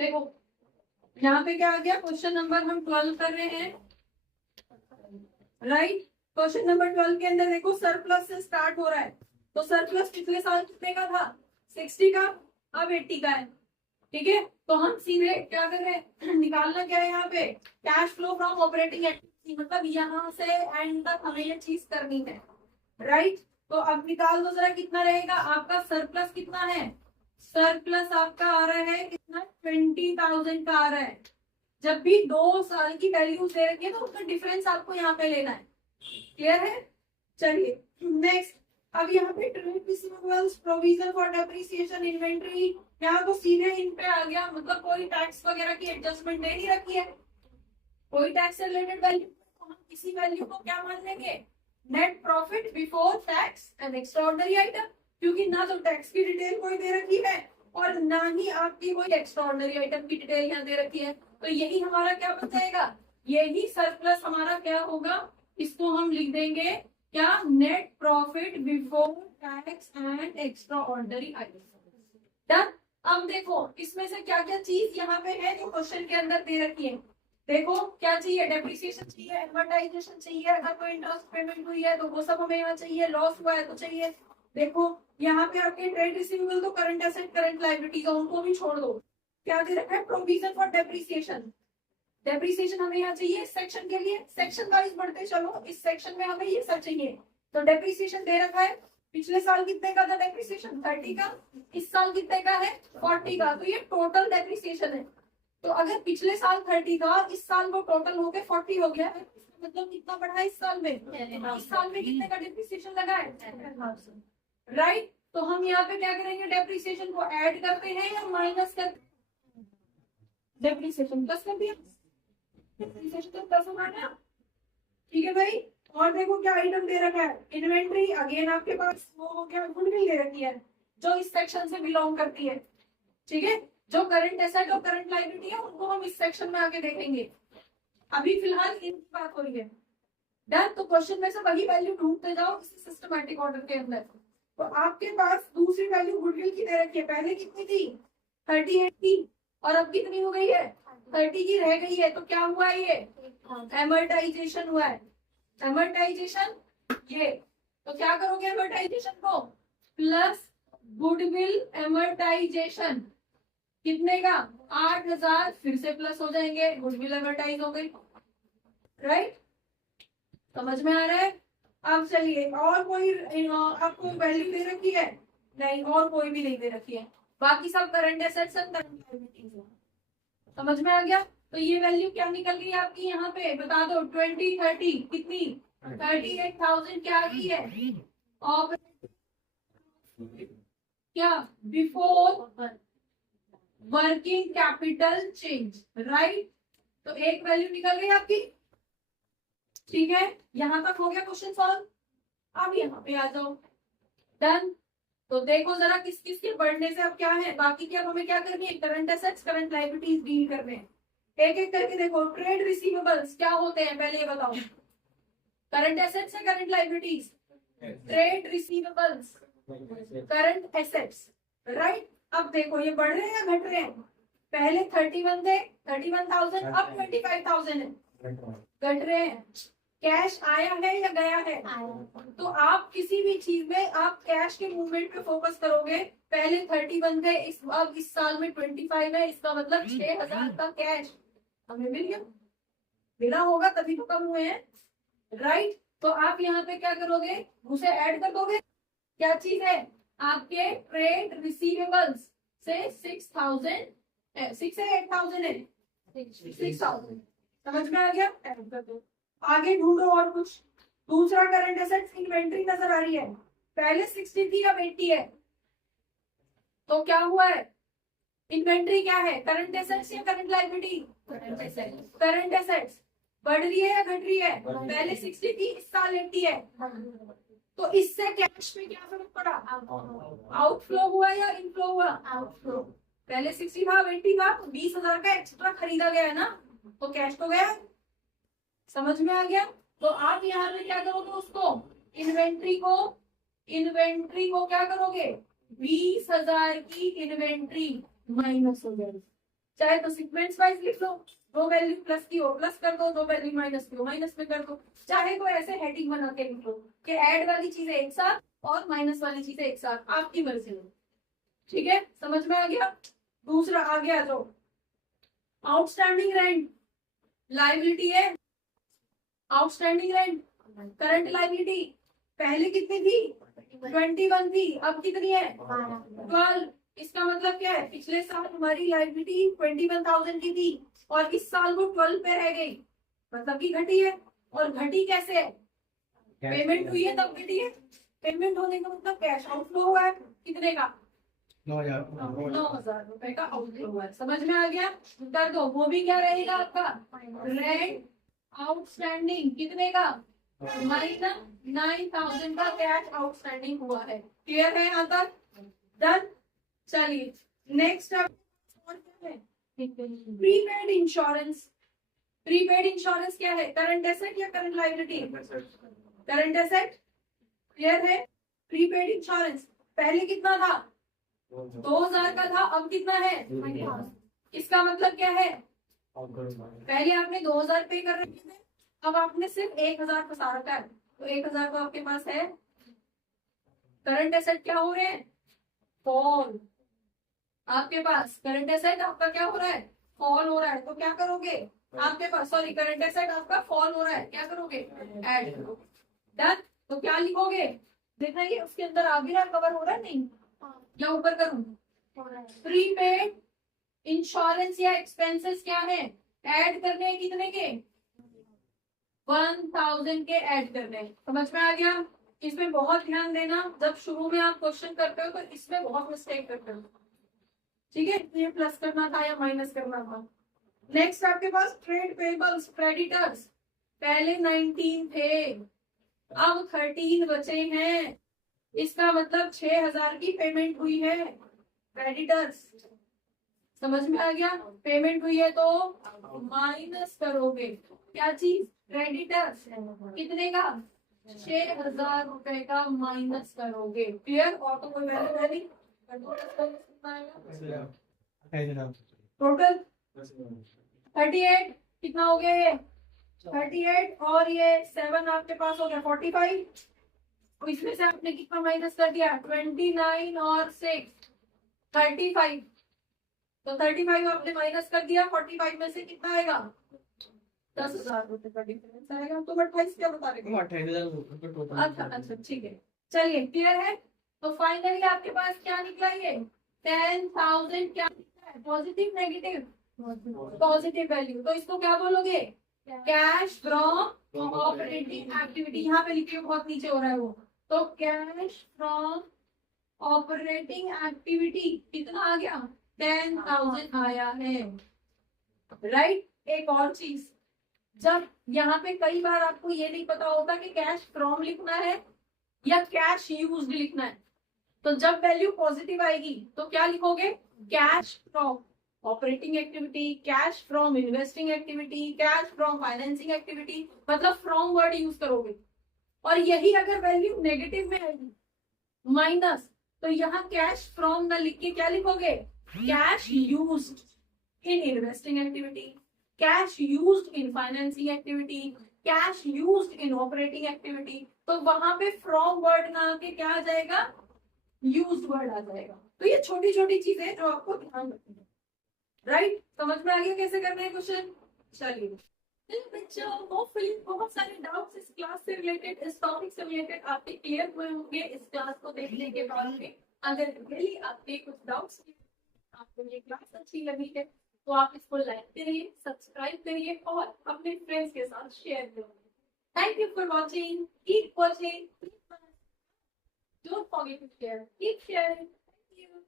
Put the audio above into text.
देखो यहाँ पे क्या आ गया, क्वेश्चन नंबर हम 12 कर रहे हैं, राइट। क्वेश्चन नंबर 12 के अंदर देखो सरप्लस से स्टार्ट हो रहा है, तो सरप्लस पिछले साल कितने का था, 60 का, अब 80 का है, ठीक है। तो हम सीधे क्या कर रहे हैं, निकालना क्या है यहाँ पे, cash flow from operating activity, मतलब यहाँ से एंड तक हमें ये चीज करनी है, राइट। तो अब निकाल दो जरा, कितना रहेगा आपका सरप्लस, कितना है सरप्लस आपका आ रहा है कितना, 20,000 का आ रहा है। जब भी 2 साल की वैल्यूज दे रखी है तो उसका डिफरेंस आपको यहाँ पे लेना है, क्लियर है। चलिए नेक्स्ट, अब यहाँ पे trade receivables, provision for depreciation, inventory, यहाँ तो सीधे इन पे आ गया, मतलब कोई टैक्स वगैरह की एडजस्टमेंट नहीं रखी है, कोई टैक्स से रिलेटेड वैल्यू, तो हम इसी वैल्यू को क्या मान लेंगे, net profit before tax and extraordinary item, क्योंकि ना तो टैक्स की डिटेल कोई दे रखी है और ना ही आपकी कोई एक्स्ट्राऑर्डिनरी आइटम की डिटेल यहाँ दे रखी है, तो यही हमारा क्या बन जाएगा, यही सरप्लस हमारा क्या होगा, इसको हम लिख देंगे क्या, net profit before tax and extraordinary item. Done. अब देखो इसमें से क्या क्या चीज यहाँ पे है जो क्वेश्चन के अंदर दे रखी है, देखो क्या चाहिए, डेप्रिसिएशन चाहिए, एडवर्टाइजेशन चाहिए, अगर कोई इंटरेस्ट पेमेंट हुई है तो वो सब हमें यहाँ चाहिए, लॉस हुआ है तो चाहिए। देखो यहाँ पे आपके ट्रेड रिसीवेबल तो करंट एसेट करंट लायबिलिटी का, उनको भी छोड़ दो, क्या दे रखा है, प्रोविजन फॉर डेप्रिसिएशन, डेप्रिसिएशन हमें यहाँ चाहिए इस सेक्शन के लिए, सेक्शन वाइज बढ़ते चलो, इस सेक्शन में हमें ये सब चाहिए, तो डेप्रिसिएशन दे रखा है, पिछले साल कितने का था डेप्रिसिएशन, 30 का, इस साल कितने का है 40 का, तो ये टोटल डेप्रिसिएशन है। तो अगर पिछले साल 30 था, इस साल वो टोटल हो गए 40 हो गया है, मतलब कितना बढ़ा है इस साल में, इस साल में कितने का डेप्रिसिएशन लगा है, राइट। तो हम यहाँ पे क्या करेंगे, डेप्रिसिएशन को ऐड करते हैं या माइनस करते हैं, डेप्रिसिएशन प्लस कर दिया, डेप्रिसिएशन तो प्लस होगा ना, ठीक है भाई। और देखो क्या आइटम दे रखा है, इन्वेंट्री, अगेन आपके पास वो हो गया, गुडविल दे रखी है जो इस सेक्शन से बिलोंग करती है, ठीक है। जो करंट एसेट और करंट लायबिलिटी है उनको हम इस सेक्शन में आगे देखेंगे, अभी फिलहाल इनकी बात हो रही है। डन। तो क्वेश्चन में से वही वैल्यू ढूंढते जाओ इसी सिस्टमैटिक ऑर्डर के अंदर। तो आपके पास दूसरी वैल्यू गुडविल की दे रखी है, पहले कितनी थी 38 की, और अब कितनी हो गई है 30 की रह गई है, तो क्या हुआ है, ये एमर्टाइजेशन हुआ है, एमर्टाइजेशन ये, तो क्या करोगे एमर्टाइजेशन को, प्लस गुडविल एमर्टाइजेशन, कितने का 8,000, फिर से प्लस हो जाएंगे, गुडविल एमर्टाइज हो गई, राइट। समझ में आ रहा है। अब चलिए, और कोई आपको वैल्यू दे रखी है, नहीं और कोई भी नहीं दे रखी है, बाकी सब current assets and current liabilities है, समझ में आ गया। तो ये वैल्यू क्या निकल गई आपकी यहाँ पे, बता दो, 2030 कितनी, 38,000 क्या आ गई है, और क्या, before working capital change, right. तो एक वैल्यू निकल गई आपकी, ठीक है। यहां तक हो गया क्वेश्चन सॉल्व। अब यहाँ पे आ जाओ, डन। तो देखो जरा किस किस के बढ़ने से अब क्या है, बाकी क्या हमें क्या करनी है, current assets current liabilities deal करने हैं, एक एक करके देखो। ट्रेड रिसीवेबल्स क्या होते हैं पहले ये बताओ, करंट एसेट्स है current liabilities, trade receivables current assets, right. अब देखो ये बढ़ रहे हैं या घट रहे हैं, पहले 31 थे, 31,000, अब 25,000 है, घट रहे हैं। कैश आया है या गया है, तो आप किसी भी चीज में आप कैश के मूवमेंट पे फोकस करोगे, पहले 31 थे, अब इस साल में 25 है, इसका मतलब 6,000 का कैश हमें मिल गया, मिला होगा तभी तो कम हुए हैं, राइट। तो आप यहाँ पे क्या करोगे, उसे ऐड कर दोगे, क्या चीज है आपके ट्रेड रिसीवेबल्स से 6,000, 6 है 8,000 है, 6,000, समझ में आ गया, ऐड कर दो। आगे ढूंढो और कुछ, दूसरा करंट एसेट्स इन्वेंट्री नजर आ रही है, पहले 60 थी अब 80 है, तो क्या हुआ है, इन्वेंट्री क्या है, करंट एसेट्स या करंट लायबिलिटी, करंट एसेट्स, बढ़ रही है या घट रही है, पहले 60 थी इस साल 80 है, तो इससे कैश में क्या फर्क पड़ा, आउटफ्लो हुआ या इनफ्लो हुआ, आउटफ्लो, पहले 60 था 80 था, तो 20,000 का एक्स्ट्रा खरीदा गया ना, तो कैश तो गया, समझ में आ गया। तो आप यहाँ पे क्या करोगे, उसको इन्वेंट्री को क्या करोगे, 20,000 की इन्वेंट्री माइनस हो जाएगी, चाहे तो सीक्वेंस वाइज लिख लो, दो वैल्यू प्लस की हो प्लस कर दो, दो वैल्यू माइनस की हो माइनस में कर दो, चाहे तो ऐसे हेडिंग बना के लिख लो कि ऐड वाली चीजें एक साथ और माइनस वाली चीजें एक साथ, आपकी मर्जी में। ठीक है, समझ में आ गया। दूसरा आ गया जो आउटस्टैंडिंग रेंट लाइबिलिटी है, आउटस्टैंडिंग रेंट करंट लाइबिलिटी पहले कितनी थी 21 थी, अब कितनी है 12। इसका मतलब क्या है, पिछले साल हमारी लाइबिलिटी 21,000 की थी और इस साल वो 12 पे रह गई, मतलब की घटी है। और घटी कैसे है, पेमेंट हुई है तब घटी है, पेमेंट होने का मतलब कैश आउटफ्लो हुआ है, कितने का 9,000 रुपए का आउटफ्लो हुआ है। समझ में आ गया, कर दो। वो भी क्या रहेगा आपका रेंट आउटस्टैंडिंग, कितने का माइनस 9,000 का कैश आउटस्टैंडिंग हुआ है। क्लियर है यहाँ तक, डन। चलिए नेक्स्ट क्या है, प्रीपेड इंश्योरेंस। प्रीपेड इंश्योरेंस क्या है, करंट एसेट या current liability, current asset. Clear है, प्रीपेड इंश्योरेंस पहले कितना था 2,000 का था, अब कितना है। इसका मतलब क्या है, पहले आपने 2,000 पे कर रखे थे, अब आपने सिर्फ 1,000 फंसा रखा है, तो 1,000 तो आपके पास है। करंट एसेट क्या हो रहे हैं, फॉल। आपके पास करंट एसेट आपका क्या हो रहा है, फॉल हो रहा है, तो क्या करोगे आपके पास, सॉरी करंट एसेट आपका फॉल हो रहा है, क्या करोगे ऐड करोगे। डन, तो क्या लिखोगे, देखना ये उसके अंदर आगे ना कवर हो रहा है नहीं, या ऊपर करूं। प्रीपेड इंश्योरेंस या एक्सपेंसेस क्या है, ऐड करने हैं, कितने के 1,000 के ऐड करने हैं। समझ में आ गया। इसमें बहुत ध्यान देना, जब शुरू में आप क्वेश्चन करते हो तो इसमें बहुत मिस्टेक करते हो। ठीक है, ये प्लस करना था या माइनस करना था। नेक्स्ट आपके पास ट्रेड पेबल्स क्रेडिटर्स, पहले 19 थे अब 13 बचे हैं, इसका मतलब 6,000 की पेमेंट हुई है क्रेडिटर्स। समझ में आ गया, पेमेंट हुई है तो माइनस करोगे क्या चीज, क्रेडिटर्स, कितने का 6,000 रुपए का माइनस करोगे। क्लियर, और तो कोई वैल्यू है नहीं, टोटल 38 कितना हो गया ये 38 और ये 7 आपके पास हो गया 45। तो इसमें से आपने कितना माइनस कर दिया 29 और 6 35। तो 35 आपने माइनस कर दिया, 45 में से कितना आएगा 10,000 रुपए का डिफरेंस आएगा। तो 28 क्या बता रहे हो, अच्छा अच्छा ठीक है। चलिए क्लियर है, तो फाइनली आपके पास क्या निकला ये 10,000 क्या निकला है, पॉजिटिव नेगेटिव पॉजिटिव वैल्यू। तो इसको क्या बोलोगे, कैश फ्रॉम ऑपरेटिंग एक्टिविटी। यहाँ पे लिखिए बहुत नीचे हो रहा है वो, तो कैश फ्रॉम ऑपरेटिंग एक्टिविटी कितना आ गया 10,000 आया है। राइट, एक और चीज, जब यहाँ पे कई बार आपको ये नहीं पता होता कि कैश फ्रॉम लिखना है या कैश यूज्ड लिखना है, तो जब वैल्यू पॉजिटिव आएगी तो क्या लिखोगे cash from operating activity, cash from investing activity, cash from financing activity, मतलब फ्रॉम वर्ड यूज करोगे। और यही अगर वैल्यू नेगेटिव में आएगी माइनस, तो यहाँ कैश फ्रॉम ना लिख के क्या लिखोगे cash used in investing activity, cash used in financing activity, cash used in operating activity. तो वहां पे फ्रॉम वर्ड ना आके क्या आ जाएगा यूज्ड वर्ड आ जाएगा। तो ये छोटी छोटी चीजें जो आपको ध्यान रखनी है। राइट, समझ में आ गया कैसे करना है क्वेश्चन। चलिए बच्चों, होपफुली बहुत सारे डाउट्स इस क्लास से रिलेटेड, इस टॉपिक से रिलेटेड आपके क्लियर हुए होंगे इस क्लास को देखने के बाद में। अगर रियली आपके कुछ डाउट्स, आपको ये क्लास अच्छी लगी है तो आप इसको लाइक करिए, सब्सक्राइब करिए और अपने फ्रेंड्स के साथ शेयर करिए। Thank you for watching, keep watching, don't forget to share, keep sharing. Thank you.